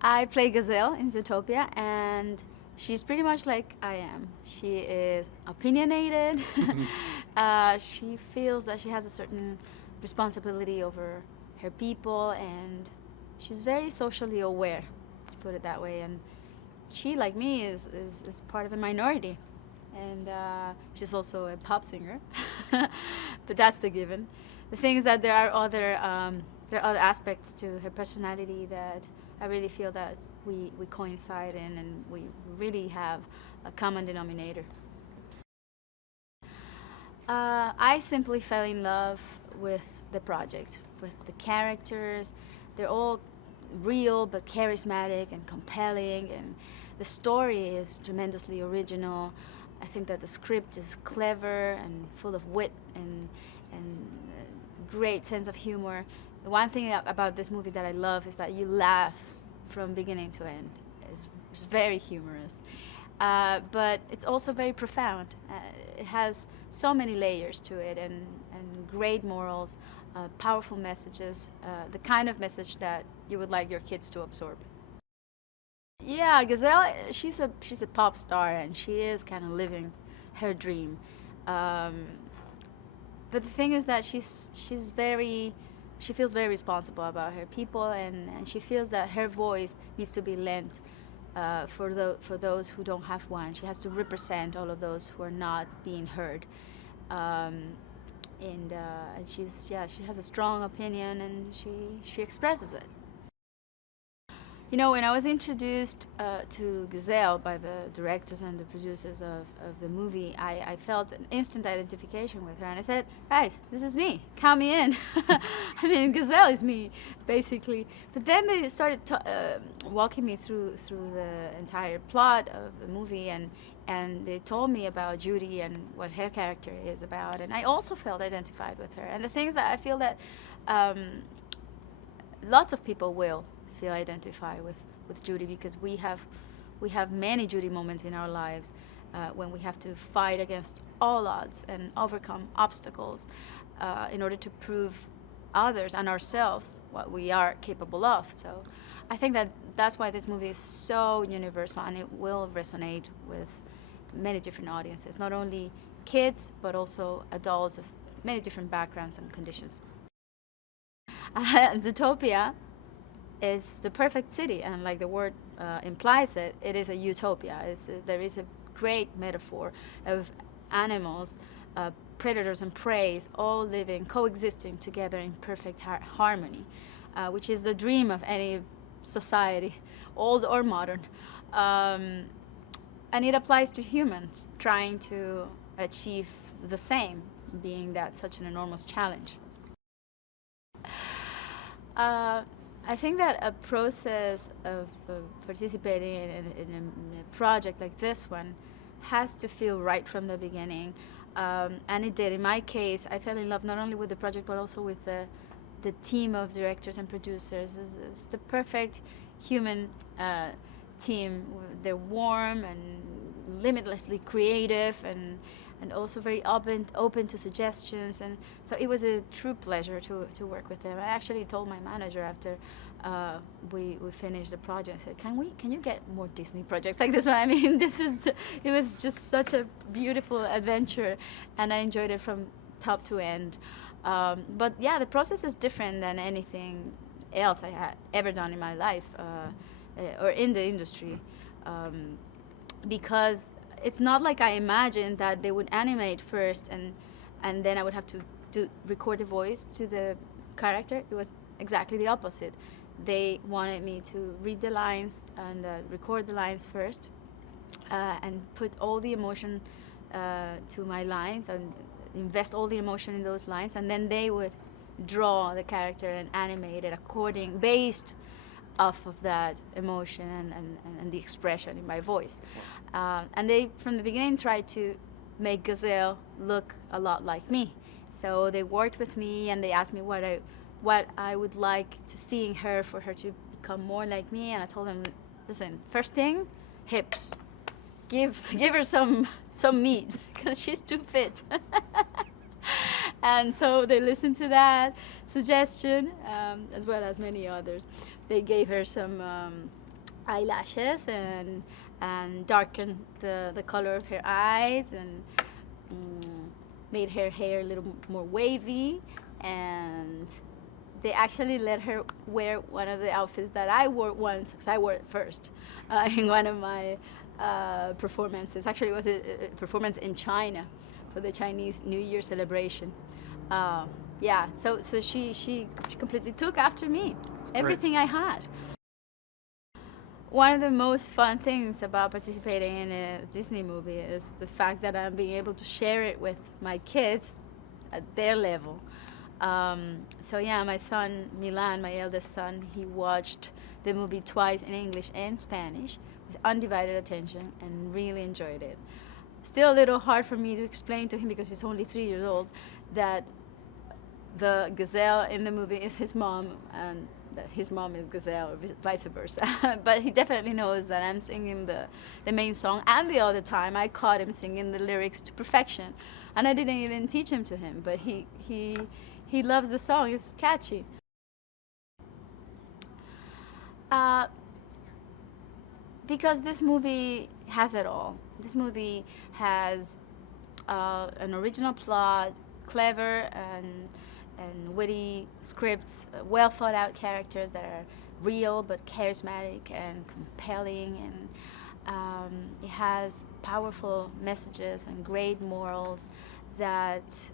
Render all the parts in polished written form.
I play Gazelle in Zootopia, and she's pretty much like I am. She is opinionated. She feels that she has a certain responsibility over her people, and she's very socially aware, let's put it that way. And she, like me, is part of a minority. And she's also a pop singer, but that's the given. The thing is that there are other aspects to her personality that I really feel that we coincide in, and we really have a common denominator. I simply fell in love with the project, with the characters. They're all real but charismatic and compelling, and the story is tremendously original. I think that the script is clever and full of wit and great sense of humor. The one thing about this movie that I love is that you laugh from beginning to end. It's very humorous, but it's also very profound. It has so many layers to it, and great morals, powerful messages, the kind of message that you would like your kids to absorb. Yeah, Gazelle, she's a pop star, and she is kind of living her dream. Um, but the thing is that she feels very responsible about her people, and she feels that her voice needs to be lent for those who don't have one. She has to represent all of those who are not being heard. Um, and she has a strong opinion, and she expresses it. You know, when I was introduced to Gazelle by the directors and the producers of the movie, I felt an instant identification with her. And I said, guys, this is me. Count me in. I mean, Gazelle is me, basically. But then they started walking me through the entire plot of the movie, and they told me about Judy and what her character is about. And I also felt identified with her. And the thing is that I feel that lots of people will feel identified with Judy, because we have many Judy moments in our lives when we have to fight against all odds and overcome obstacles in order to prove others and ourselves what we are capable of. So I think that that's why this movie is so universal, and it will resonate with many different audiences, not only kids but also adults of many different backgrounds and conditions. Zootopia is the perfect city, and like the word implies, it is a utopia. There is a great metaphor of animals, predators and prey, all living, coexisting together in perfect harmony, which is the dream of any society, old or modern. And it applies to humans trying to achieve the same, being that such an enormous challenge. I think that a process of participating in a project like this one has to feel right from the beginning. And it did. In my case, I fell in love not only with the project but also with the team of directors and producers. It's the perfect human team. They're warm and limitlessly creative, and also very open to suggestions, and so it was a true pleasure to work with them. I actually told my manager after we finished the project, I said, can you get more Disney projects like this one? I mean, it was just such a beautiful adventure, and I enjoyed it from top to end. But yeah, the process is different than anything else I had ever done in my life or in the industry, because it's not like I imagined that they would animate first and then I would have to record a voice to the character. It was exactly the opposite. They wanted me to read the lines and record the lines first, and put all the emotion to my lines and invest all the emotion in those lines, and then they would draw the character and animate it based off of that emotion and the expression in my voice. And they, from the beginning, tried to make Gazelle look a lot like me. So they worked with me, and they asked me what I would like to see in her for her to become more like me. And I told them, listen, first thing, hips. Give her some meat, because she's too fit. And so they listened to that suggestion, as well as many others. They gave her some eyelashes and darkened the color of her eyes and made her hair a little more wavy, and they actually let her wear one of the outfits that I wore once, because I wore it first in one of my performances. Actually, it was a performance in China for the Chinese New Year celebration. Yeah, so she completely took after me. That's Everything great. I had. One of the most fun things about participating in a Disney movie is the fact that I'm being able to share it with my kids at their level. So yeah, my son Milan, my eldest son, he watched the movie twice in English and Spanish with undivided attention and really enjoyed it. Still a little hard for me to explain to him, because he's only 3 years old, that the gazelle in the movie is his mom and that his mom is Gazelle, or vice versa. But he definitely knows that I'm singing the main song, and the other time I caught him singing the lyrics to perfection, and I didn't even teach him to him, but he loves the song. It's catchy. Uh, because this movie has it all. This movie has an original plot, clever and witty scripts, well thought out characters that are real but charismatic and compelling, and it has powerful messages and great morals that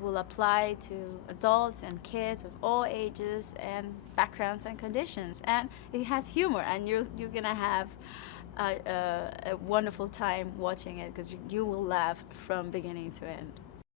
will apply to adults and kids of all ages and backgrounds and conditions. And it has humor, and you're gonna have a wonderful time watching it, because you will laugh from beginning to end.